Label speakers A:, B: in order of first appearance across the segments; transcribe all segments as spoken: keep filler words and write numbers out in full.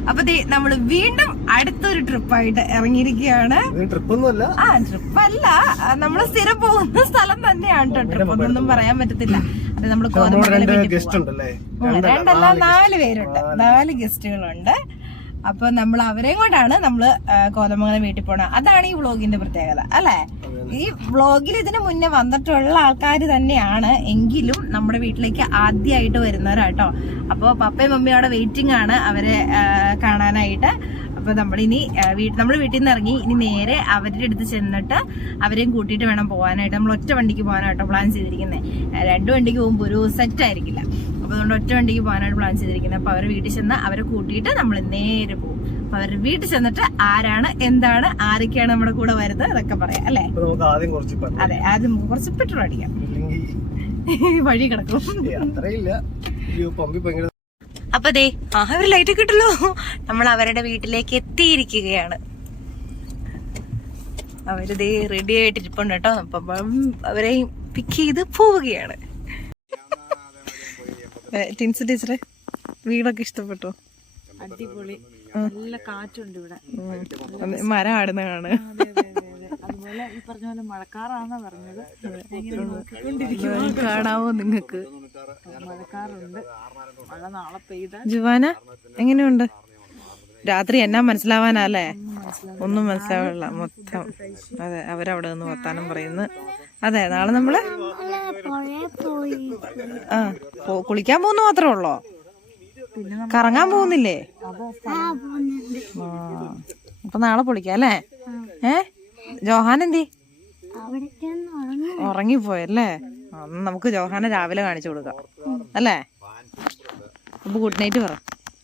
A: അപ്പൊ നമ്മള് വീണ്ടും അടുത്തൊരു ട്രിപ്പായിട്ട് ഇറങ്ങിയിരിക്കുകയാണ്. ആ ട്രിപ്പല്ല, നമ്മള് സ്ഥിരം പോകുന്ന സ്ഥലം തന്നെയാണ് കേട്ടോ. ട്രിപ്പ് ഒന്നും പറയാൻ പറ്റത്തില്ല. അത് നമ്മള് കോതമംഗലം രണ്ടല്ല നാല് പേരുണ്ട്, നാല് ഗസ്റ്റുകളുണ്ട്. അപ്പൊ നമ്മൾ അവരെയും കൊണ്ടാണ് നമ്മള് കോതമംഗലം വീട്ടിൽ പോണത്. അതാണ് ഈ വ്ളോഗിന്റെ പ്രത്യേകത അല്ലെ. ഈ വ്ളോഗിൽ ഇതിന് മുന്നേ വന്നിട്ടുള്ള ആൾക്കാർ തന്നെയാണ്, എങ്കിലും നമ്മുടെ വീട്ടിലേക്ക് ആദ്യമായിട്ട് വരുന്നവരാട്ടോ. അപ്പൊ പപ്പയും മമ്മിയും അവിടെ വെയിറ്റിംഗ് ആണ് അവരെ കാണാനായിട്ട്. അപ്പൊ നമ്മളിനി നമ്മുടെ വീട്ടിൽ നിന്ന് ഇറങ്ങി ഇനി നേരെ അവരുടെ അടുത്ത് ചെന്നിട്ട് അവരെയും കൂട്ടിയിട്ട് വേണം പോകാനായിട്ട്. നമ്മൾ ഒറ്റ വണ്ടിക്ക് പോകാനായിട്ടോ പ്ലാൻ ചെയ്തിരിക്കുന്നത്. രണ്ട് വണ്ടിക്ക് പോകുമ്പോൾ ഒരു സെറ്റ് ആയിരിക്കില്ല. അപ്പൊ അതുകൊണ്ട് ഒറ്റ വണ്ടിക്ക് പോകാനായിട്ട് പ്ലാൻ ചെയ്തിരിക്കുന്നത്. അപ്പൊ അവരെ വീട്ടിൽ ചെന്ന് അവരെ കൂട്ടിയിട്ട് നമ്മൾ നേരെ പോകും. അപ്പൊ അവരുടെ വീട്ടിൽ ചെന്നിട്ട് ആരാണ്, എന്താണ്, ആരൊക്കെയാണ് നമ്മുടെ കൂടെ വരുന്നത് അതൊക്കെ പറയാം അല്ലെ. അതെ, ആദ്യം കുറച്ച് പെട്രോൾ അടിക്കാം, വഴി കിടക്കും. അപ്പൊ ദേ ആ ഒരു ലൈറ്റ് കിട്ടല്ലോ. നമ്മൾ അവരുടെ വീട്ടിലേക്ക് എത്തിയിരിക്കുകയാണ്. അവര് ദേ റെഡി ആയിട്ടിരിപ്പുണ്ട് കേട്ടോ. അപ്പം അവരെയും പിക്ക് ചെയ്ത് പോവുകയാണ്. ടിൻസ് ടീച്ചറെ വീടൊക്കെ ഇഷ്ടപ്പെട്ടോ?
B: അടിപൊളി, നല്ല കാറ്റുണ്ട് ഇവിടെ,
A: മരം ആടുന്നതാണ്.
B: അതുപോലെ ഈ പറഞ്ഞ പോലെ മഴക്കാറാണെന്നാ പറഞ്ഞത്.
A: കാണാവോ നിങ്ങക്ക്?
B: മഴക്കാറുണ്ട്, മഴ നാളെ പെയ്താൽ.
A: ജുവാന എങ്ങനെയുണ്ട്? രാത്രി എന്നാ മനസ്സിലാവാനല്ലേ? ഒന്നും മനസ്സിലാവില്ല മൊത്തം. അതെ, അവരവിടെ നിന്ന് വർത്താനം പറയുന്നു. അതെ, നാളെ നമ്മള് ആ കുളിക്കാൻ പോകുന്ന മാത്രമേ ഉള്ളോ? കറങ്ങാൻ പോകുന്നില്ലേ? അപ്പൊ നാളെ പൊളിക്കാം അല്ലേ? ഏ ജോഹാൻ എന്തി? ഉറങ്ങിപ്പോയല്ലേ? അന്ന് നമുക്ക് ജോഹാനെ രാവിലെ കാണിച്ചു കൊടുക്കാം അല്ലേ? അപ്പൊ ഗുഡ് നൈറ്റ് പറ.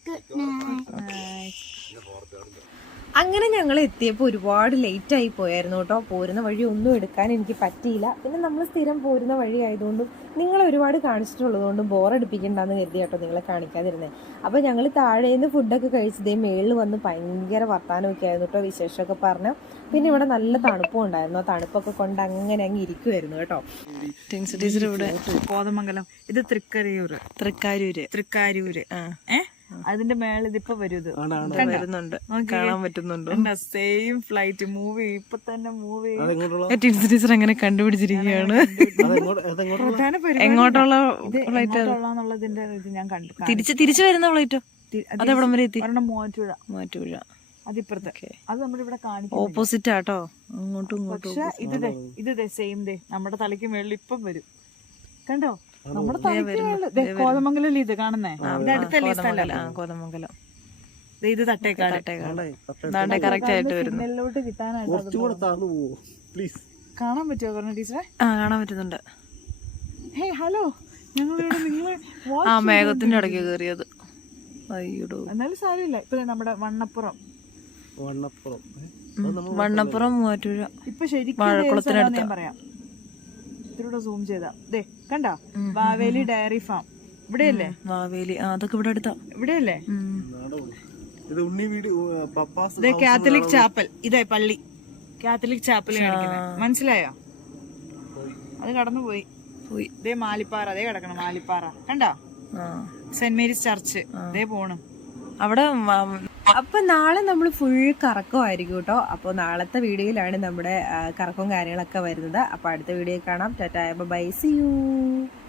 A: അങ്ങനെ ഞങ്ങൾ എത്തിയപ്പോൾ ഒരുപാട് ലേറ്റ് ആയി പോയായിരുന്നു കേട്ടോ. പോരുന്ന വഴി ഒന്നും എടുക്കാൻ എനിക്ക് പറ്റിയില്ല. പിന്നെ നമ്മൾ സ്ഥിരം പോരുന്ന വഴി ആയതുകൊണ്ടും നിങ്ങൾ ഒരുപാട് കാണിച്ചിട്ടുള്ളതുകൊണ്ടും ബോറടിപ്പിക്കണ്ടെന്ന് കരുതി കേട്ടോ നിങ്ങളെ കാണിക്കാതിരുന്നത്. അപ്പോൾ ഞങ്ങൾ താഴേന്ന് ഫുഡൊക്കെ കഴിച്ചതേ മേളിൽ വന്ന് ഭയങ്കര വർത്താനമൊക്കെ ആയിരുന്നു കേട്ടോ, വിശേഷമൊക്കെ പറഞ്ഞു. പിന്നെ ഇവിടെ നല്ല തണുപ്പും ഉണ്ടായിരുന്നു. ആ തണുപ്പൊക്കെ കൊണ്ട് അങ്ങനെ അങ്ങ് ഇരിക്കുമായിരുന്നു കേട്ടോ. ടിൻസ് ടീച്ചർ ഇവിടെ
B: കോതമംഗലം, ഇത് തൃക്കരിയൂര്,
A: തൃക്കാരൂര്
B: തൃക്കാരൂര് ഏ അതിന്റെ മേളിൽ ഇതിപ്പോ വരും,
A: വരുന്നുണ്ട്, കാണാൻ പറ്റുന്നുണ്ടോ?
B: സെയിം ഫ്ലൈറ്റ് മൂവി ഇപ്പൊ തന്നെ മൂവി.
A: ടിൻസ് ടീച്ചർ അങ്ങനെ കണ്ടുപിടിച്ചിരിക്കുകയാണ് എങ്ങോട്ടുള്ള ഫ്ലൈറ്റ്
B: ഇത് ഞാൻ കണ്ടു.
A: തിരിച്ച് തിരിച്ചു വരുന്ന ഫ്ലൈറ്റോ? അതെവിടം വരെ എത്തി?
B: മൂവാറ്റുപുഴ.
A: മൂവാറ്റുപുഴ
B: അതിപ്പുറത്തെ, അത് നമ്മളിവിടെ കാണിക്കും.
A: ഓപ്പോസിറ്റ് ആട്ടോ, അങ്ങോട്ടും ഇങ്ങോട്ടും.
B: പക്ഷെ ഇത് ദേ ഇത് ദേ സെയിം ദേ നമ്മുടെ തലയ്ക്ക് മേളിൽ ഇപ്പം വരും, കണ്ടോ? നമ്മുടെ തലയ്ക്ക് കോതമംഗലം ഇത് കാണുന്നേ, ഇത് അടുത്തല്ലേ സ്ഥലം?
A: കോതമംഗലം.
B: ഇത് തട്ടേക്കാട്,
A: കറക്റ്റ് ആയിട്ട് വരുന്നു.
B: നെല്ലോട്ട് കിട്ടാനായിട്ട് കാണാൻ പറ്റുമോ പറഞ്ഞ ടീച്ചറെ?
A: ആ കാണാൻ പറ്റുന്നുണ്ട്.
B: ഹേ ഹലോ, ഞങ്ങളിവിടെ നിങ്ങള്
A: ആ മേഘത്തിന്റെ ഇടയ്ക്ക് കയറിയത്. അയ്യോ,
B: എന്നാലും സാരമില്ല. ഇപ്പൊ നമ്മുടെ വണ്ണപ്പുറം
A: വണ്ണപ്പുറം മൂവാറ്റുപുഴ.
B: ഇപ്പൊ ശരിക്കും ഞാൻ പറയാം, ഇതിലൂടെ സൂം ചെയ്താ ദേ കണ്ടാ വാവേലി ഡയറി ഫാം ഇവിടെയല്ലേ?
A: വാവേലി അതൊക്കെ ഇവിടെ അടുത്താ,
B: ഇവിടെയല്ലേ? കാത്തലിക് ചാപ്പൽ, ഇതേ പള്ളി കാത്തലിക് ചാപ്പൽ കാണിക്കുന്നത്, മനസ്സിലായോ? അത് കടന്നു പോയി പോയി ദേ മാലിപ്പാറ, അതേ കിടക്കണം മാലിപ്പാറ, കണ്ടാ? സെന്റ് മേരീസ് ചർച്ച് ദേ പോണ് അവിടെ. അപ്പൊ നാളെ നമ്മൾ ഫുൾ കറക്കമായിരിക്കും കേട്ടോ. അപ്പോൾ നാളത്തെ വീഡിയോയിലാണ് നമ്മുടെ കറക്കവും കാര്യങ്ങളൊക്കെ വരുന്നത്. അപ്പൊ അടുത്ത വീഡിയോ കാണാം. Tata, bye, see U.